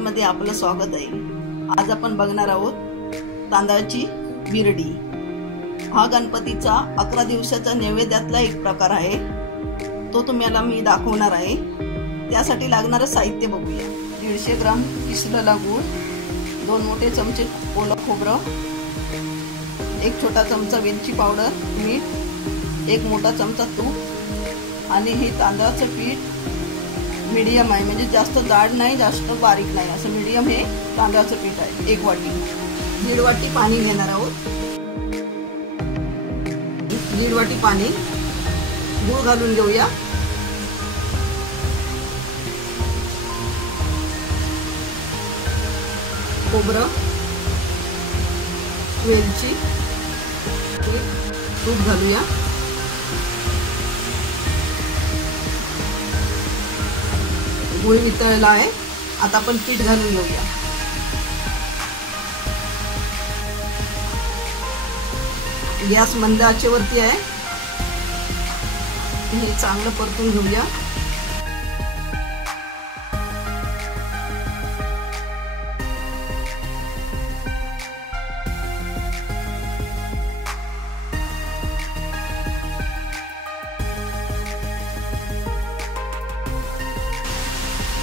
मध्ये आपलं स्वागत आहे। आज आपण बघणार आहोत तांदळाची बिरडी। हा गणपतीचा 11 दिवसाचा नैवेद्यातला एक प्रकार आहे। तो तुम्हाला मी दाखवणार आहे। त्यासाठी लागणारे साहित्य बघूया। 150 ग्राम किसलेला गूळ, 2 मोठे चमचे ओलं खोबरं, 1 छोटा चमचा वेलची पावडर, मीठ, 1 मोठा चमचा तूप आणि हे तांदळाचं पीठ मीडियम आहे, म्हणजे जास्त जाड नाही जास्त बारीक नाही, असं मीडियम हे तांदळाचं पीठ आहे। 1 वाटी, 1.5 वाटी पाणी घेणार आहोत। 1.5 वाटी पाणी, गूळ घालून घेऊया। खोबरं, वेलची, तूप घालूया। गूळ वितळला आहे, आता आपण पीठ घालून घेऊया। गॅस मंद आचेवरती आहे। हे चांगलं परतून घेऊया।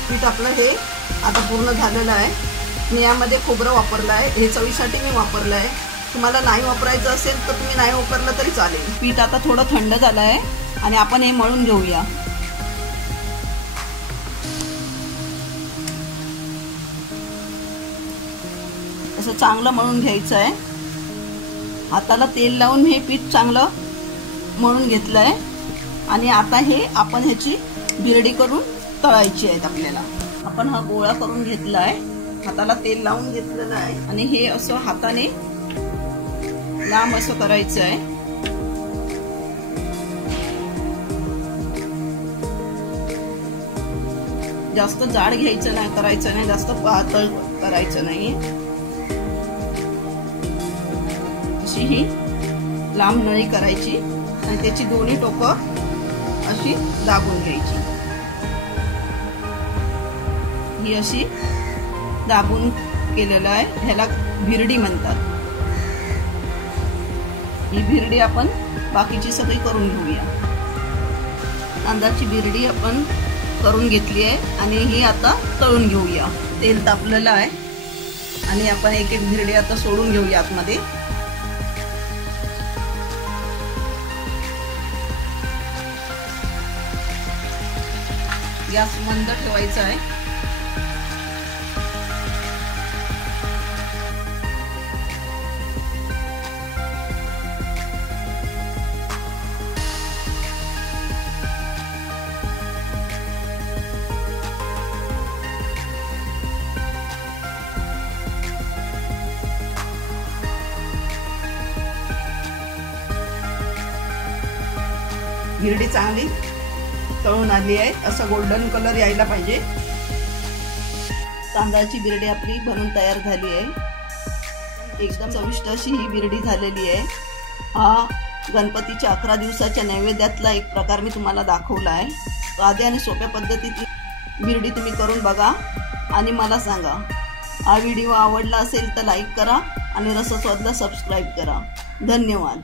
पीठ आपलं हे आता पूर्ण झालेलं आहे। मी यामध्ये खोबरं वापरलं आहे, हे चवीसाठी मी वापरलं आहे। तुम्हाला नाही वापरायचं असेल तर तुम्ही नाही वापरलं तरी चालेल। पीठ आता थोडं थंड झालं आहे आणि आपण हे मळून घेऊया। असं चांगलं मळून घ्यायचं आहे। हाताला तेल लावून हे पीठ चांगलं मळून घेतलं आहे आणि आता हे आपण ह्याची बिरडी करून तळायची आहे। आपल्याला आपण हा गोळा करून घेतला आहे, हाताला तेल लावून घेतलेलं आहे आणि हे असं हाताने लांब असं करायचं आहे। जास्त जाड घ्यायचं नाही, करायचं नाही, जास्त पातळ करायचं नाही। अशी ही लांब नळी करायची आणि त्याची दोन्ही टोकं अशी दाबून घ्यायची। ही अशी दाबून केलेलं आहे, ह्याला बिरडी म्हणतात। ही बिरडी आपण बाकीची सगळी करून घेऊया। तांदळाची बिरडी आपण करून घेतली आहे आणि ही आता तळून घेऊया। तेल तापलेलं आहे आणि आपण एक एक बिरडी आता सोडून घेऊया आतमध्ये। गॅस मंद ठेवायचा आहे। बिरडी चांगली तळून आली आहे, असं गोल्डन कलर यायला पाहिजे। तांदळाची बिरडी आपली बनून तयार झाली आहे। एकदम चविष्ट अशी ही बिरडी झालेली आहे। हा गणपतीच्या 11 दिवसाच्या नैवेद्यातला एक प्रकार मी तुम्हाला दाखवला आहे। साध्या आणि सोप्या पद्धतीत बिरडी तुम्ही करून बघा आणि मला सांगा। हा व्हिडिओ आवडला असेल तर लाईक करा आणि रसस्वादला सबस्क्राईब करा। धन्यवाद।